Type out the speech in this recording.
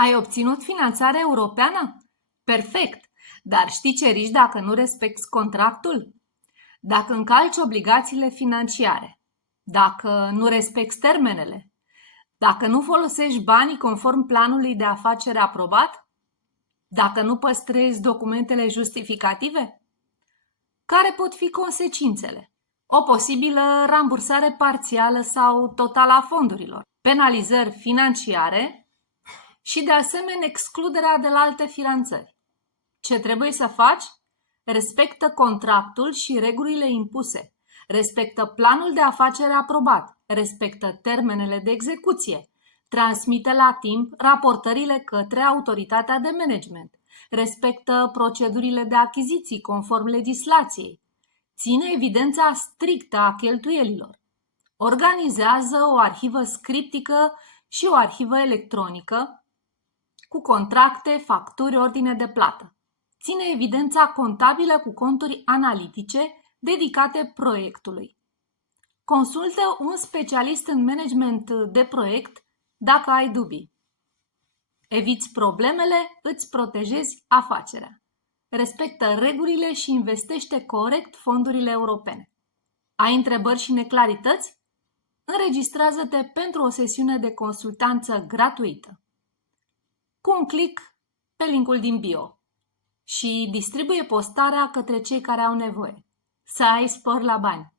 Ai obținut finanțare europeană? Perfect! Dar știi ce riști dacă nu respecti contractul? Dacă încalci obligațiile financiare, dacă nu respecti termenele, dacă nu folosești banii conform planului de afacere aprobat, dacă nu păstrezi documentele justificative? Care pot fi consecințele? O posibilă rambursare parțială sau totală a fondurilor, penalizări financiare și, de asemenea, excluderea de la alte finanțări. Ce trebuie să faci? Respectă contractul și regulile impuse. Respectă planul de afacere aprobat. Respectă termenele de execuție. Transmite la timp raportările către autoritatea de management. Respectă procedurile de achiziții conform legislației. Ține evidența strictă a cheltuielilor. Organizează o arhivă scriptică și o arhivă electronică cu contracte, facturi, ordine de plată. Ține evidența contabilă cu conturi analitice dedicate proiectului. Consultă un specialist în management de proiect dacă ai dubii. Eviți problemele, îți protejezi afacerea. Respectă regulile și investește corect fondurile europene. Ai întrebări și neclarități? Înregistrează-te pentru o sesiune de consultanță gratuită cu un click pe linkul din bio și distribuie postarea către cei care au nevoie. Să ai spor la bani!